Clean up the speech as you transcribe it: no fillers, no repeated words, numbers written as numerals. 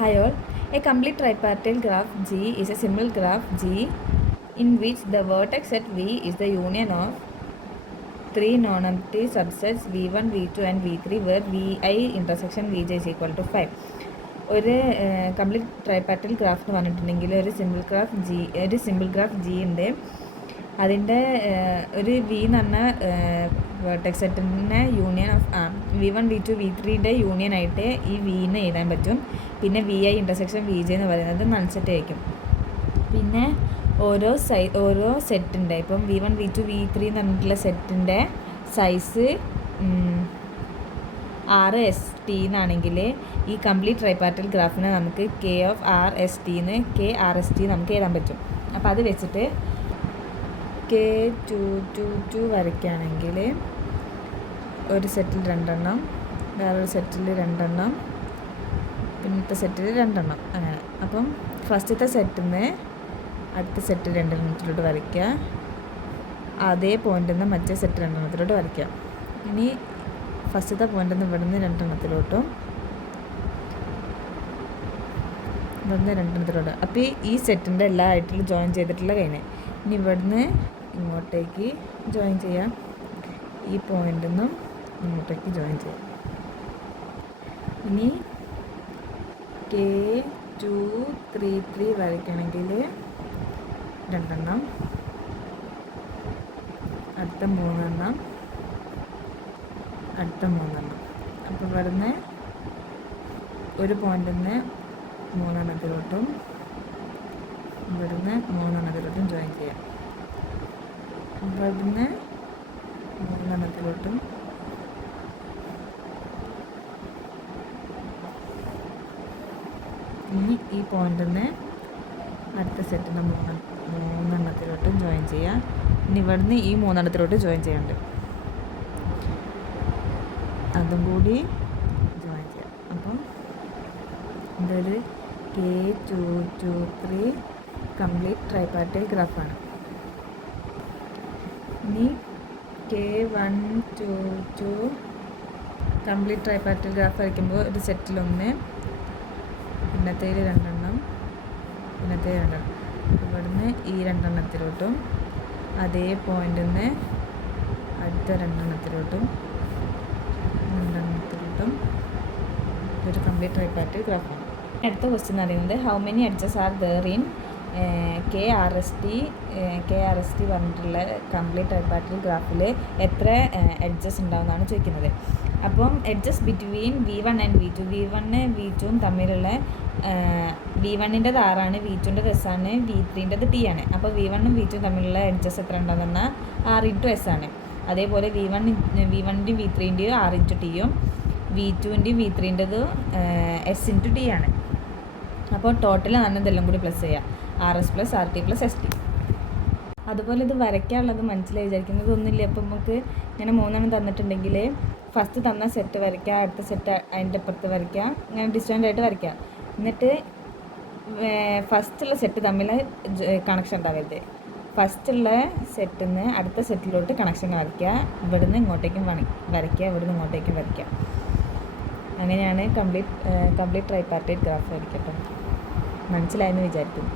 Hi all. A complete tripartite graph G is a simple graph G in which the vertex at V is the union of three non-empty subsets V1, V2 and V3 where Vi intersection Vj is equal to 5. ഒരു complete ട്രൈപാർട്ടൽ graph എന്ന് പറഞ്ഞിട്ടുണ്ടെങ്കിൽ ഒരു simple graph G ഉണ്ട്. അതിൻ്റെ ഒരു V എന്ന് പറഞ്ഞാൽ vertex സെറ്റിൻ്റെ union of V1, V2, V3ൻ്റെ union ആയിട്ട് ഈ വിന്ന് എഴുതാൻ പറ്റും. പിന്നെ Vi ഇൻ്റർസെക്ഷൻ Vj എന്ന് പറയുന്നത് നൾ സെറ്റ് ആയിരിക്കും. പിന്നെ ഓരോ സെറ്റുണ്ട്. ഇപ്പം V1, V2, V3 എന്ന് പറഞ്ഞിട്ടുള്ള സെറ്റിൻ്റെ സൈസ് RST എന്നാണെങ്കിൽ ഈ കംപ്ലീറ്റ് ട്രൈപാർട്ടൽ ഗ്രാഫിനെ നമുക്ക് KRST നമുക്ക് എഴുതാൻ പറ്റും. അപ്പോൾ അത് വെച്ചിട്ട് K2 വരയ്ക്കുകയാണെങ്കിൽ ഒരു സെറ്റിൽ 2 എണ്ണം, വേറൊരു സെറ്റിൽ 2 എണ്ണം, പിന്നത്തെ സെറ്റിൽ 2 എണ്ണം, അങ്ങനെ. അപ്പം ഫസ്റ്റത്തെ സെറ്റിൽ നിന്ന് അടുത്ത സെറ്റ് 2 എണ്ണത്തിലോട്ട് വരയ്ക്കുക. അതേ പോയിന്റിൽ നിന്ന് മറ്റേ സെറ്റ് 2 എണ്ണത്തിലോട്ട് വരയ്ക്കുക. ഇനി ഫസ്റ്റത്തെ പോയിന്റിൽ നിന്ന് ഇവിടുന്ന് 2 എണ്ണത്തിലോട്ടും ഇവിടുന്ന് 2 എണ്ണത്തിലോട്ടും. അപ്പോൾ ഈ സെറ്റിൻ്റെ എല്ലാ ആയിട്ടുള്ള ജോയിൻ ചെയ്തിട്ടുള്ള കഴിഞ്ഞ് ഇനി ഇവിടുന്ന് ഇങ്ങോട്ടേക്ക് ജോയിൻ ചെയ്യാം. ഈ പോയിന്റിൽ നിന്നും ഇങ്ങോട്ടേക്ക് ജോയിൻ ചെയ്യാം. ഇനി K2 3 വരയ്ക്കണമെങ്കിൽ 2 എണ്ണം, അടുത്ത 3 എണ്ണം, അടുത്ത 3 എണ്ണം. അപ്പോൾ ഇവിടുന്ന് ഒരു പോയിന്റിൽ നിന്ന് 3 എണ്ണത്തിലോട്ടും ഇവിടുന്ന് 3 എണ്ണത്തിലോട്ടും ജോയിൻ ചെയ്യാം. ഇവിടുന്ന് 3 എണ്ണത്തിലോട്ടും ഇനി ഈ പോയിന്റിൽ നിന്ന് അടുത്ത സെറ്റിൻ്റെ 3 എണ്ണത്തിലോട്ടും ജോയിൻ ചെയ്യാം. ഇനി ഇവിടുന്ന് ഈ 3 എണ്ണത്തിലോട്ട് ജോയിൻ ചെയ്യാനുണ്ട്, അതും കൂടി ജോയിൻ ചെയ്യാം. അപ്പം ഇതൊരു K2 3 കംപ്ലീറ്റ് ട്രൈപാർട്ടൈൽ ഗ്രാഫാണ്. ഇനി K1 2 കംപ്ലീറ്റ് ട്രൈപാർട്ടൈൽ ഗ്രാഫ് വരയ്ക്കുമ്പോൾ ഒരു സെറ്റിൽ 1, പിന്നത്തേൽ 2 എണ്ണം, പിന്നത്തെ 2 എണ്ണം. ഇവിടുന്ന് ഈ 2 എണ്ണത്തിലോട്ടും അതേ പോയിന്റിൽ നിന്ന് അടുത്ത 2 എണ്ണത്തിലോട്ടും ഇതൊരു കംപ്ലീറ്റ് ട്രൈപാർട്ടൈൽ ഗ്രാഫാണ്. അടുത്ത ക്വസ്റ്റ്യൻ എന്ന് പറയുന്നത് how many edges are there in KRST പറഞ്ഞിട്ടുള്ള കംപ്ലീറ്റ് ട്രൈപാർട്ടൈൽ ഗ്രാഫിൽ എത്ര എഡ്ജസ് ഉണ്ടാവുമെന്നാണ് ചോദിക്കുന്നത്. അപ്പം edges between V1 and V2, V1 V2 തമ്മിലുള്ള V1ൻ്റെത് 6 ആണ്, V2ൻ്റെത് S ആണ്, V3ൻ്റെത് T ആണ്. അപ്പോൾ V1 V2 തമ്മിലുള്ള എഡ്ജസ് എത്ര ഉണ്ടാകുന്ന പറഞ്ഞാൽ R × S ആണ്. അതേപോലെ V1ൻ്റെയും V3ൻ്റെയും R × T യും V2ൻ്റെയും V3ൻ്റെത് S × T ആണ്. അപ്പോൾ ടോട്ടൽ ഇതെല്ലാം കൂടി പ്ലസ് ചെയ്യുക, RS + RT + ST. അതുപോലെ ഇത് വരയ്ക്കാനുള്ളത് മനസ്സിലായി വിചാരിക്കുന്നത് ഒന്നുമില്ല. അപ്പോൾ നമുക്ക് ഇങ്ങനെ 3 എണ്ണം തന്നിട്ടുണ്ടെങ്കിൽ ഫസ്റ്റ് തന്ന സെറ്റ് വരയ്ക്കുക, അടുത്ത സെറ്റ് അതിൻ്റെ അപ്പുറത്ത് വരയ്ക്കുക, ഇങ്ങനെ ഡിസ്റ്റൻ്റ് ആയിട്ട് വരയ്ക്കുക. എന്നിട്ട് ഫസ്റ്റുള്ള സെറ്റ് തമ്മിൽ കണക്ഷൻ ഉണ്ടാവരുത്. ഫസ്റ്റുള്ള സെറ്റിൽ നിന്ന് അടുത്ത സെറ്റിലോട്ട് കണക്ഷൻ വരയ്ക്കുക, ഇവിടുന്ന് ഇങ്ങോട്ടേക്കും വരയ്ക്കുക, ഇവിടുന്ന് ഇങ്ങോട്ടേക്കും വരയ്ക്കുക. അങ്ങനെയാണ് കംപ്ലീറ്റ് ട്രൈപാർട്ടൈൽ ഗ്രാഫ് വരയ്ക്കട്ടോ. മനസ്സിലായെന്ന് വിചാരിക്കുന്നു.